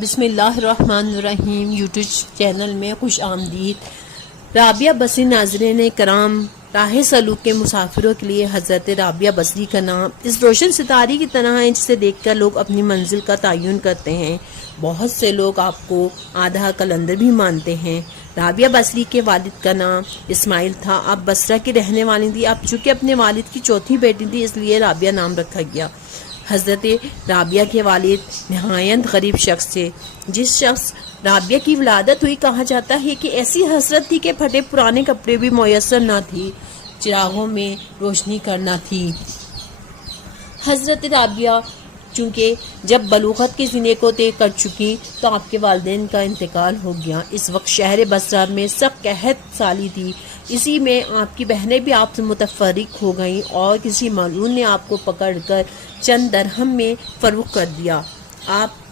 بسم اللہ الرحمن الرحیم یوٹیوب چینل میں خوش آمدید۔ رابعہ بصری ناظرین کرام، راہ سلوک کے مسافروں کے لیے حضرت رابعہ بصری کا نام اس روشن ستارے کی طرح ہے جسے دیکھ کر لوگ اپنی منزل کا تعین کرتے ہیں۔ بہت سے لوگ آپ کو آدھا قلندر بھی مانتے ہیں۔ رابعہ بصری کے والد کا نام اسماعیل تھا۔ آپ بصرہ کی رہنے والی تھی۔ آپ چونکہ اپنے والد کی چوتھی بیٹی تھی اس لیے رابعہ نام رکھا گیا۔ حضرت رابعہ کے والد نہایت غریب شخص تھے۔ جس شخص رابعہ کی ولادت ہوئی کہا جاتا ہے کہ ایسی حسرت تھی کہ پھٹے پرانے کپڑے بھی میسر نہ تھی، چراغوں میں روشنی کرنا تھی۔ حضرت رابعہ چونکہ جب بلوغت کے سنے کو طے کر چکی تو آپ کے والدین کا انتقال ہو گیا۔ اس وقت شہر بصرہ میں سخت قحط سالی تھی۔ اسی میں آپ کی بہنیں بھی آپ سے متفرق ہو گئیں اور کسی معلوم نے آپ کو پکڑ کر چند درہم میں فروخت کر دیا۔ آپ